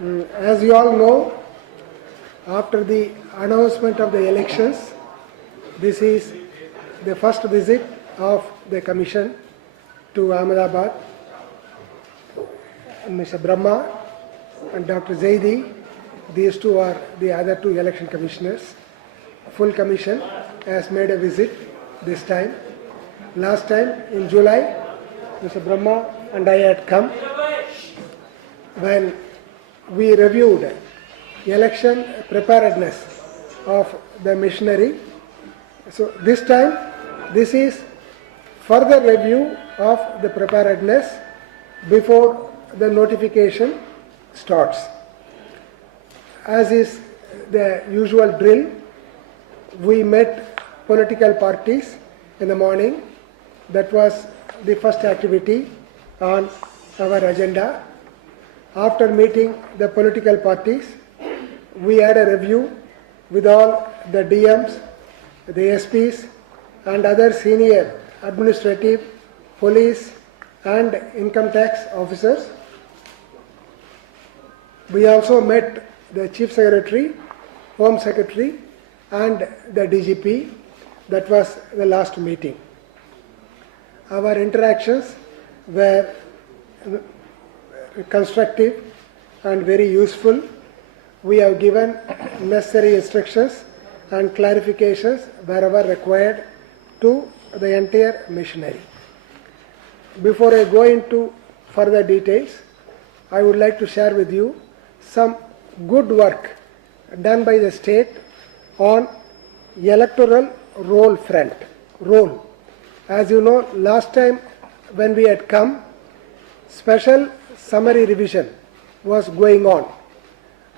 As you all know, after the announcement of the elections, this is the first visit of the Commission to Ahmedabad. Mr. Brahma and Dr. Zaidi, these two are the other two election commissioners. Full Commission has made a visit this time. Last time in July, Mr. Brahma and I had come when we reviewed election preparedness of the machinery. So this time, this is further review of the preparedness before the notification starts. As is the usual drill, we met political parties in the morning. That was the first activity on our agenda. After meeting the political parties, we had a review with all the DMs, the SPs and other senior administrative, police and income tax officers. We also met the Chief Secretary, Home Secretary and the DGP. That was the last meeting. Our interactions were constructive and very useful. We have given necessary instructions and clarifications wherever required to the entire machinery. Before I go into further details, I would like to share with you some good work done by the state on electoral roll front. As you know, last time when we had come, special summary revision was going on.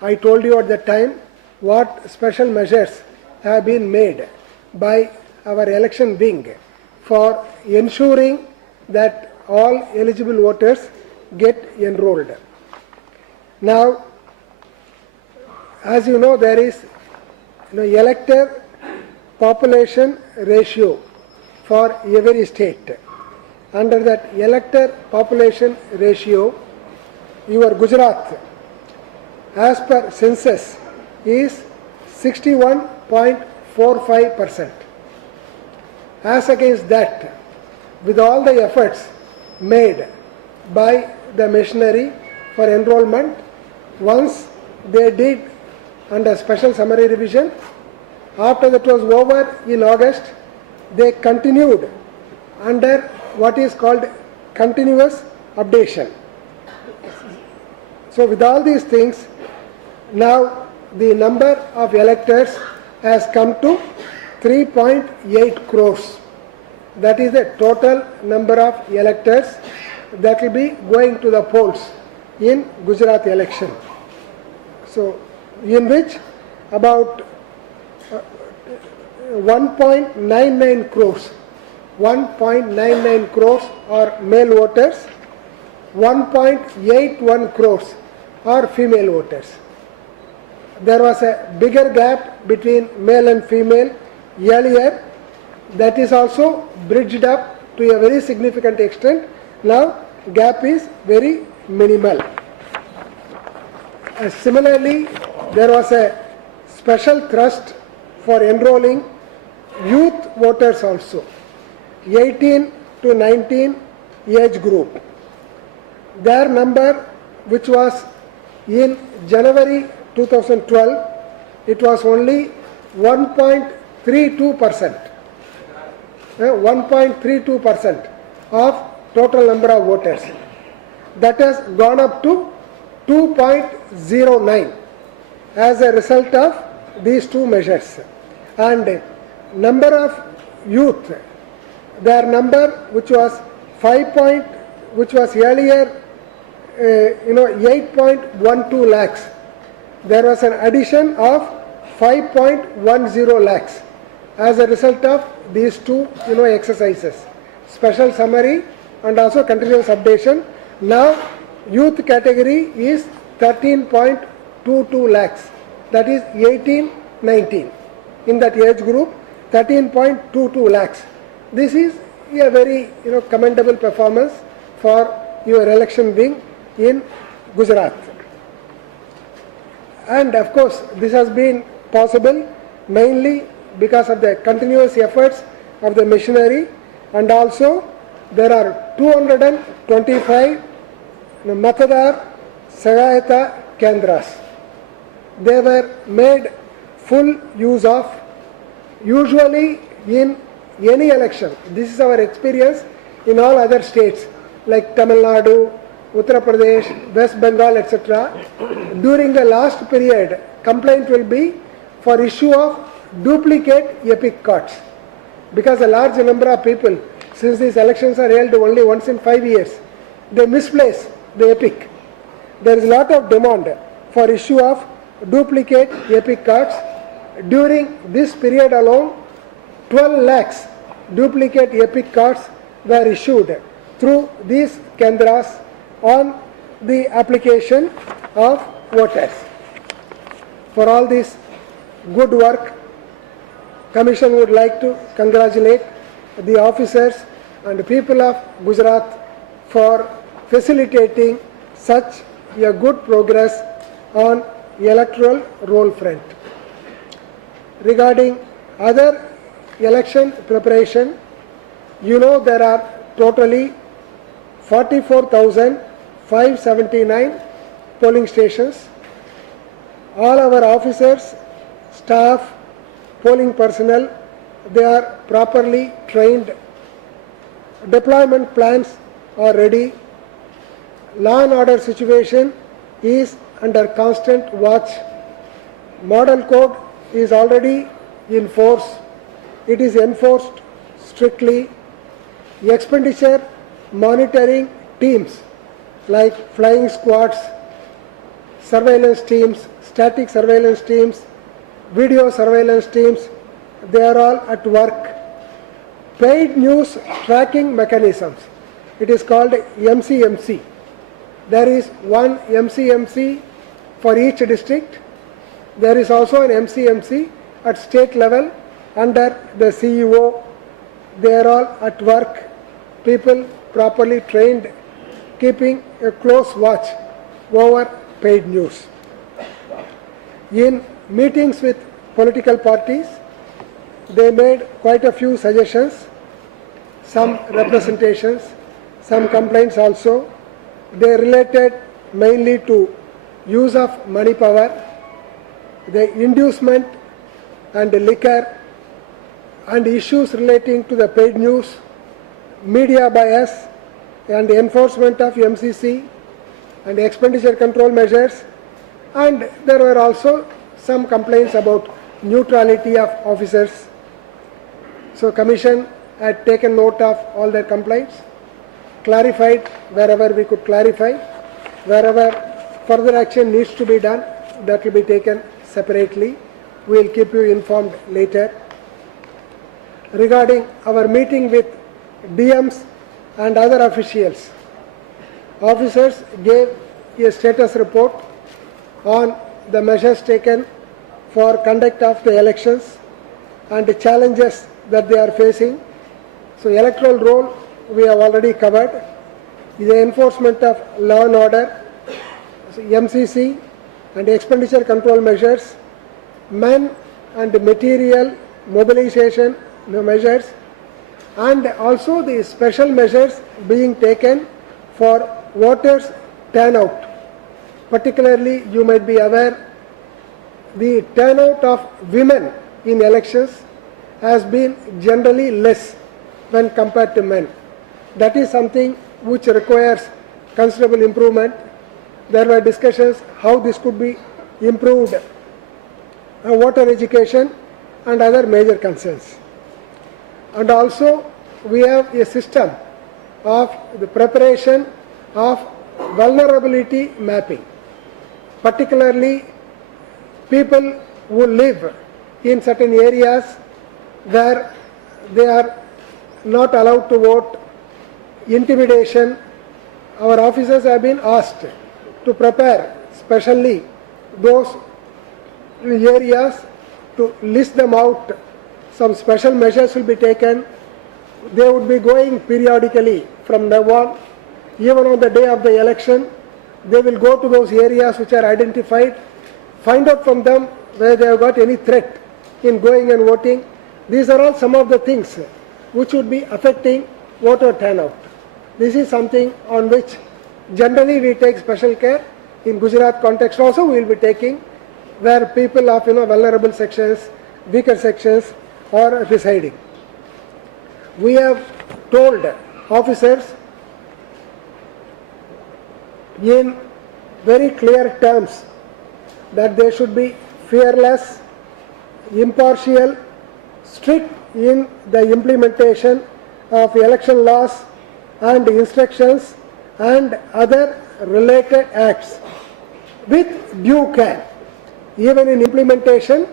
I told you at the time what special measures have been made by our election wing for ensuring that all eligible voters get enrolled. Now, as you know, there is elector population ratio for every state. Under that elector population ratio, your Gujarat, as per census, is 61.45%. As against that, with all the efforts made by the machinery for enrollment, once they did under special summary revision, after that was over in August, they continued under what is called continuous updation. So with all these things, now the number of electors has come to 3.8 crores. That is the total number of electors that will be going to the polls in Gujarat election. So in which about 1.99 crores are male voters, 1.81 crores are female voters. There was a bigger gap between male and female earlier. That is also bridged up to a very significant extent. Now gap is very minimal. Similarly, there was a special thrust for enrolling youth voters also, 18 to 19 age group. Their number, which was in January 2012, it was only 1.32%. 1.32% of total number of voters. That has gone up to 2.09 as a result of these two measures. And number of youth, their number which was earlier 8.12 lakhs, there was an addition of 5.10 lakhs as a result of these two exercises, special summary and also continuous updation. Now youth category is 13.22 lakhs, that is 18-19. In that age group, 13.22 lakhs. This is a very commendable performance for your election wing in Gujarat. And of course, this has been possible mainly because of the continuous efforts of the missionary, and also there are 225 Matadar Sahayata Kendras. They were made full use of, usually in any election. This is our experience in all other states like Tamil Nadu, Uttar Pradesh, West Bengal, etc. During the last period, complaint will be for issue of duplicate epic cards, because a large number of people, since these elections are held only once in 5 years, they misplace the epic. There is a lot of demand for issue of duplicate epic cards. During this period alone, 12 lakhs duplicate epic cards were issued through these kendras on the application of voters. For all this good work, Commission would like to congratulate the officers and people of Gujarat for facilitating such a good progress on electoral roll front. Regarding other election preparation, you know there are totally 44,579 polling stations. All our officers, staff, polling personnel, they are properly trained. Deployment plans are ready. Law and order situation is under constant watch. Model code is already in force. It is enforced strictly. Expenditure monitoring teams like flying squads, surveillance teams, static surveillance teams, video surveillance teams, they are all at work. Paid news tracking mechanisms, it is called MCMC. There is one MCMC for each district. There is also an MCMC at state level under the CEO. They are all at work, people properly trained, keeping a close watch over paid news. In meetings with political parties, they made quite a few suggestions, some representations, some complaints also. They related mainly to use of money power, the inducement and liquor, and issues relating to the paid news, media bias, and the enforcement of MCC and expenditure control measures. And there were also some complaints about neutrality of officers. So Commission had taken note of all their complaints, clarified wherever we could clarify, wherever further action needs to be done, that will be taken separately. We will keep you informed later. Regarding our meeting with DMs and other officials, officers gave a status report on the measures taken for conduct of the elections and the challenges that they are facing. So electoral roll we have already covered. The enforcement of law and order, MCC and expenditure control measures, men and material mobilization measures, and also the special measures being taken for voters turnout. Particularly, you might be aware, the turnout of women in elections has been generally less when compared to men. That is something which requires considerable improvement. There were discussions how this could be improved, voter education and other major concerns. And also we have a system of the preparation of vulnerability mapping, particularly people who live in certain areas where they are not allowed to vote, intimidation. Our officers have been asked to prepare specially those areas, to list them out. Some special measures will be taken. They would be going periodically from now on. Even on the day of the election, they will go to those areas which are identified, find out from them whether they have got any threat in going and voting. These are all some of the things which would be affecting voter turnout. This is something on which generally we take special care. In Gujarat context also we will be taking, where people of vulnerable sections, weaker sections are residing. We have told officers in very clear terms that they should be fearless, impartial, strict in the implementation of election laws and instructions and other related acts with due care. Even in implementation,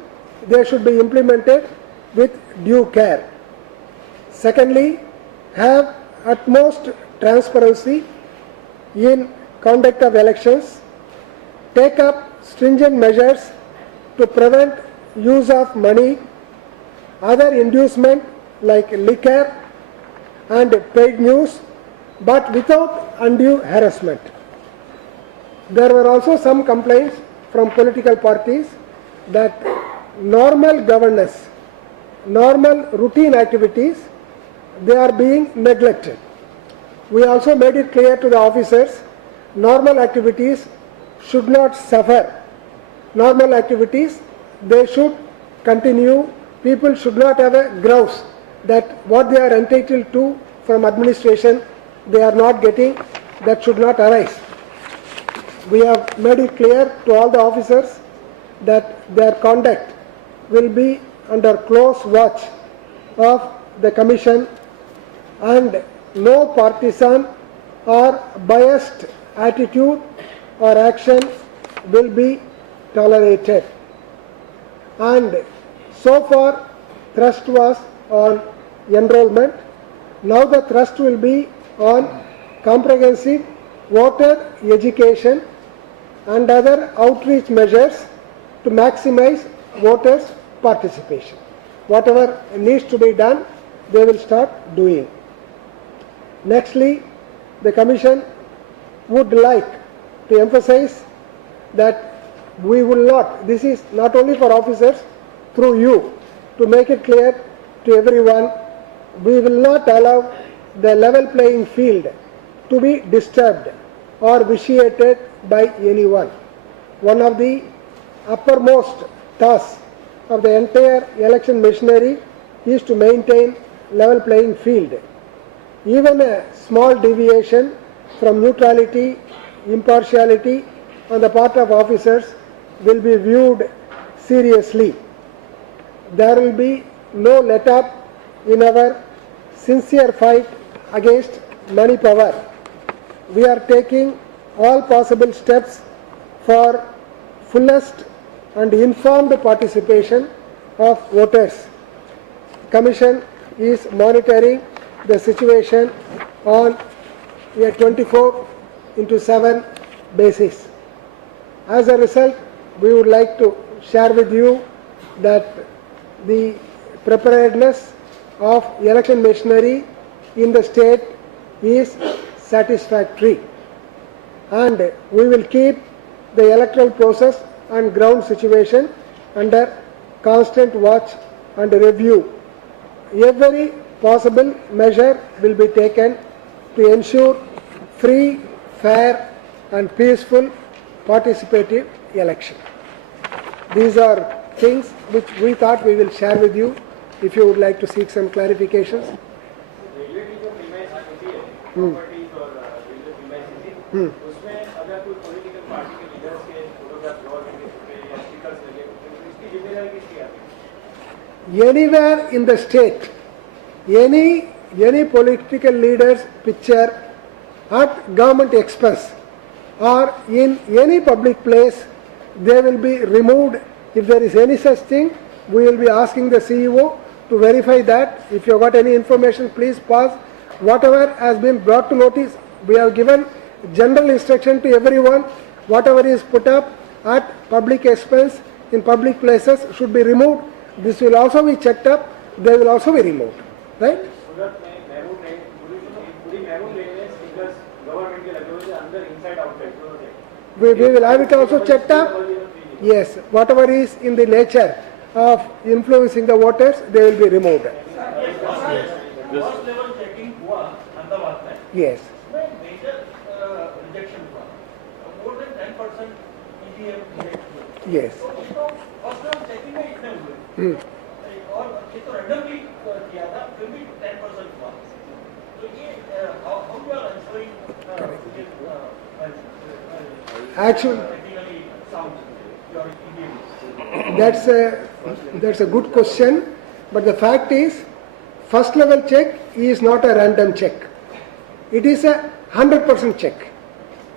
they should be implemented with due care. Secondly, have utmost transparency in conduct of elections, take up stringent measures to prevent use of money, other inducement like liquor and paid news, but without undue harassment. There were also some complaints from political parties that normal governance, normal routine activities, they are being neglected. We also made it clear to the officers, normal activities should not suffer. Normal activities, they should continue. People should not have a grouse that what they are entitled to from administration, they are not getting. That should not arise. We have made it clear to all the officers that their conduct will be under close watch of the Commission, and no partisan or biased attitude or action will be tolerated. And so far thrust was on enrollment. Now the thrust will be on comprehensive voter education and other outreach measures to maximize voters' participation. Whatever needs to be done, they will start doing. Nextly, the Commission would like to emphasize that we will not, this is not only for officers, through you, to make it clear to everyone, we will not allow the level playing field to be disturbed or vitiated by anyone. One of the uppermost tasks of the entire election machinery is to maintain level playing field. Even a small deviation from neutrality, impartiality on the part of officers will be viewed seriously. There will be no let up in our sincere fight against money power. We are taking all possible steps for fullest and informed participation of voters. Commission is monitoring the situation on a 24/7 basis. As a result, we would like to share with you that the preparedness of election machinery in the state is satisfactory, and we will keep the electoral process and ground situation under constant watch and review. Every possible measure will be taken to ensure free, fair and peaceful participative election. These are things which we thought we will share with you if you would like to seek some clarifications. उसमें अगर कोई political party के leaders के photograph draw करके छुपे या stickers लगे तो इसकी जिम्मेदारी किसकी आती है? Anywhere in the state, any political leader's picture at government expense or in any public place, they will be removed. If there is any such thing, we will be asking the CEO to verify that. If you have got any information, please pass. Whatever has been brought to notice, we have given general instruction to everyone. Whatever is put up at public expense in public places should be removed. This will also be checked up. They will also be removed. Right? We will have it also checked up. Yes, whatever is in the nature of influencing the voters, they will be removed. First level checking हुआ अहमदाबाद में, Yes, उसमें major rejection हुआ, more than 10% EVM reject हुए। yes. तो उसको first level checking में इतने हुए, Hmm. और ये तो रैंडमली किया था, फिर भी 10% हुआ। तो ये how you are answering Actually, technically sound your EVM? that's a good question, but the fact is, first level check is not a random check. It is a 100% check.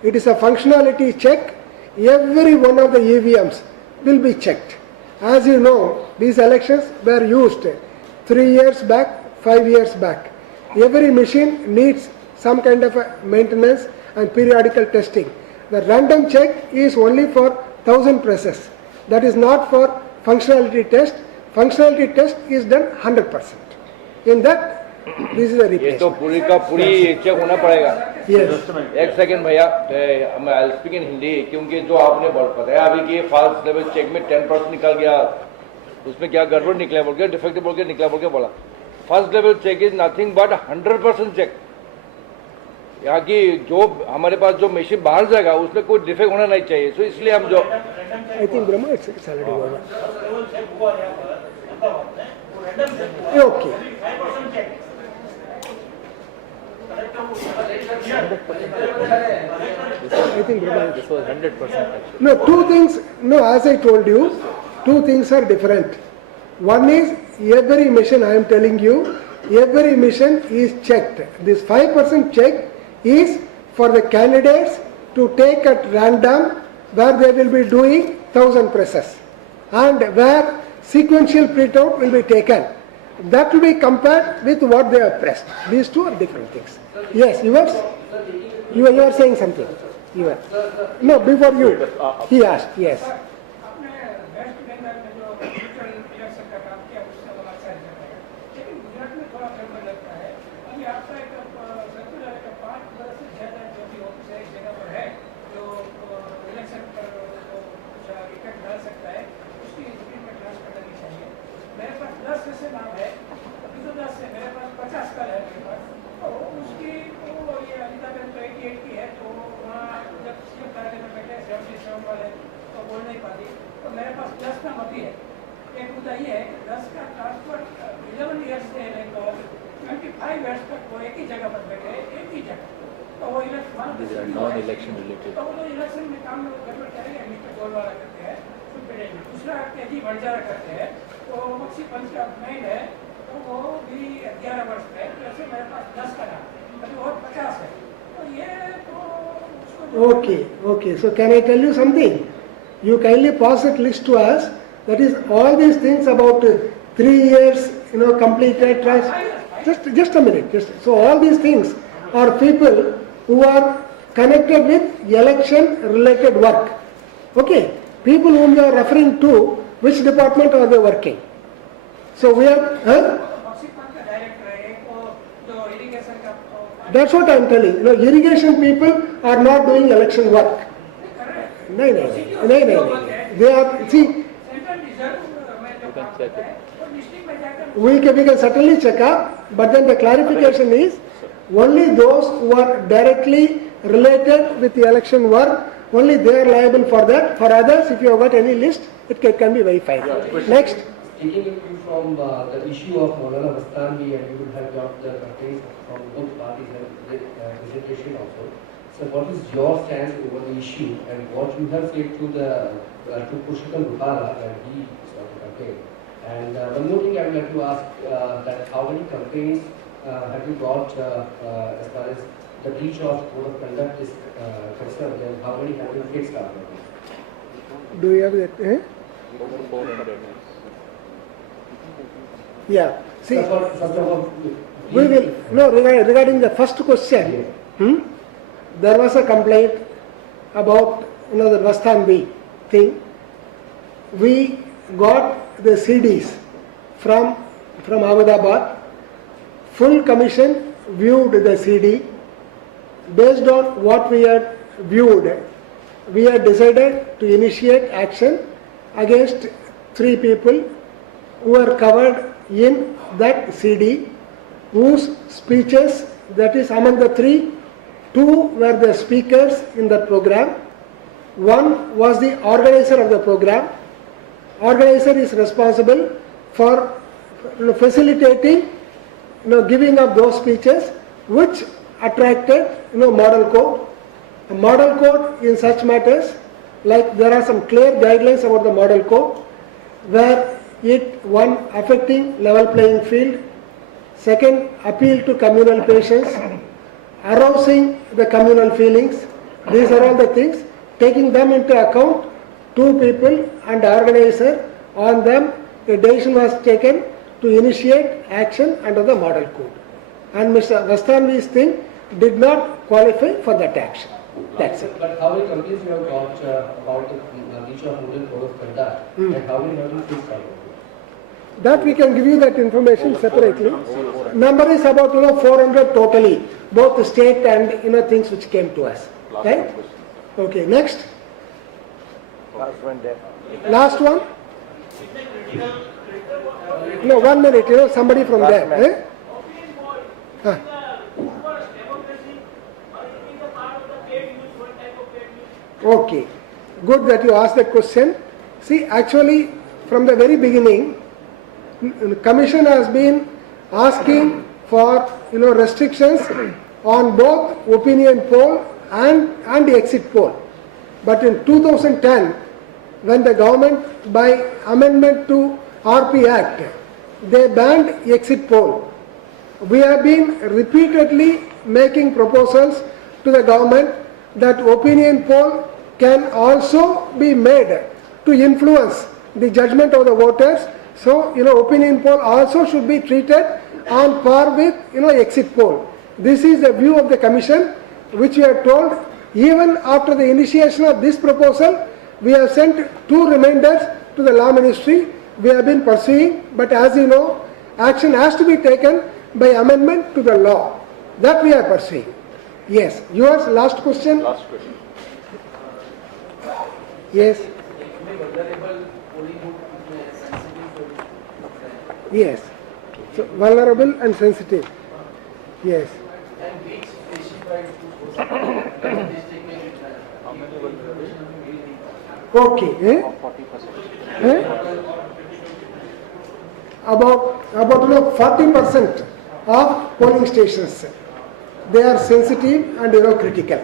It is a functionality check. Every one of the EVMs will be checked. As you know, these elections were used 3 years back, 5 years back. Every machine needs some kind of a maintenance and periodical testing. The random check is only for 1000 presses. That is not for functionality test. Functionality test is done 100%. In that, this is a ये तो replacement. पूरी का पूरी check होना पड़ेगा। Yes. एक second भैया, I speak in Hindi, क्योंकि जो आपने बताया अभी कि फर्स्ट लेवल चेक में 10% निकल गया, उसमें क्या गड़बड़ निकला बोल के, डिफेक्टिव बोल के निकला बोल के बोला। First level check is nothing but 100% check. यहाँ की जो हमारे पास जो मशीन बाहर जाएगा उसमें कोई डिफेक्ट होना नहीं चाहिए, सो इसलिए हम जो I think Brahma, it's already over. First level check हुआ यहाँ पर अहमदाबाद में, वो रैंडम चेक हुआ, Okay. 5% check. I think Brahma. this was 100% actually. No, two things, no, as I told you, two things are different. One is every mission, I am telling you, every mission is checked. This 5% check is for the candidates to take at random, where they will be doing 1000 presses, and where sequential printout will be taken. That will be compared with what they have pressed. These two are different things. Yes, yours? You are saying something. You are. No, before you. He asked, yes. आपने waste Bengal में जो digital election का काम किया उससे वो अच्छा result आएगा, लेकिन गुजरात में थोड़ा गड़बड़ लगता है। अभी आपका एक सर्कुलर का 5 बरस से ज़्यादा जो भी ऑफिस है एक जगह पर है जो इलेक्शन पर कुछ इफेक्ट डाल सकता है, उसकी स्क्रीन में ट्रांसफर करनी चाहिए। मेरे पास 10 ऐसे नाम है, अभी तो 10 है, मेरे पास 50 का है मेरे पास, तो उसकी वो ये अनिताबेन तो 88 की है, तो वहाँ जब सीएम कार्यालय में बैठे 77 वाले तो बोल नहीं पाती, तो मेरे पास 10 नाम अभी है। एक मुद्दा ये है कि 10 का ट्रांसफर 11 ईयर्स से लेकर 25 ईयर्स तक वो एक ही जगह पर बैठे, एक ही जगह, तो वो इलेक्शन non-election related. तो वो इलेक्शन में काम में गड़बड़ करेंगे, मिस्टर गोलवाला करते हैं, दूसरा तेजी बंजारा करते हैं, तो मक्सी पंच का मेन है, तो वो भी 11 वर्ष का है, जैसे मेरे पास 10 का नाम, अभी और 50 है, तो ये तो Okay, okay. So can I tell you something? You kindly pass that list to us. That is all these things about 3 years, completed trust. Just a minute. So all these things are people who are connected with election-related work. Okay, people whom you are referring to, which department are they working? So we have. Maksi पंच का director है, एक वो जो irrigation का That's what I am telling. Irrigation people are not doing election work. No. They are, see, central reserve में जो काम करता है, वो डिस्ट्रिक्ट में जाकर we can certainly check up, but then the clarification is only those who are directly related with the election work, only they are liable for that. For others, if you have got any list, it can be verified. Next. Taking you from the issue of Maulana Bastanvi, and you would have got the complaints from both parties and presentation also. So what is your stance over the issue, and what you have said to the to Purushottam Rupala when he started the campaign? And one more thing I would like to ask, that how many campaigns have you got as far as the breach of code of conduct is concerned, and how many have been fixed after this? Do you have that? Over 400. Yeah. See, First of all, we will. No, regarding the first question, there was a complaint about the Vastanvi thing. We got the CDs from Ahmedabad. Full commission viewed the CD. Based on what we had viewed, we had decided to initiate action against 3 people who are covered in that CD, whose speeches, that is among the 3, 2 were the speakers in that program. 1 was the organizer of the program. Organizer is responsible for facilitating, giving up those speeches which attracted, model code. A model code in such matters, like there are some clear guidelines about the model code, where one affecting level playing field, second appeal to communal patience, arousing the communal feelings. These are all the things. Taking them into account, 2 people and organizer, on them a decision was taken to initiate action under the model code. And Mr. Vastanvi's thing did not qualify for that action. That's it. But how many complaints you have got about the nature of model code of conduct, and how many have you faced about it? That we can give you that information separately. Number is about 400 totally, both the state and things which came to us. Right? Okay, next. Last one there. Last one. No, 1 minute. Somebody from there. Eh? Huh. Okay, good that you asked that question. See, actually, from the very beginning, the Commission has been asking for restrictions on both opinion poll and the exit poll. But in 2010, when the government, by amendment to RP Act, they banned exit poll. We have been repeatedly making proposals to the government that opinion poll can also be made to influence the judgment of the voters. So, opinion poll also should be treated on par with, exit poll. This is the view of the Commission, which we are told. Even after the initiation of this proposal, we have sent 2 reminders to the Law Ministry. We have been pursuing, but as you know, action has to be taken by amendment to the law. That we are pursuing. Yes. Yours, last question? Last question. Yes. Yes. So, vulnerable and sensitive. Yes. Okay. Eh? 40%. About 40% of polling stations, they are sensitive and critical.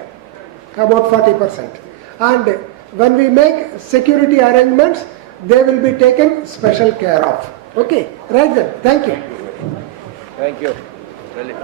About 40%. And when we make security arrangements, they will be taken special care of. Okay. Right then. Thank you. Thank you. Really.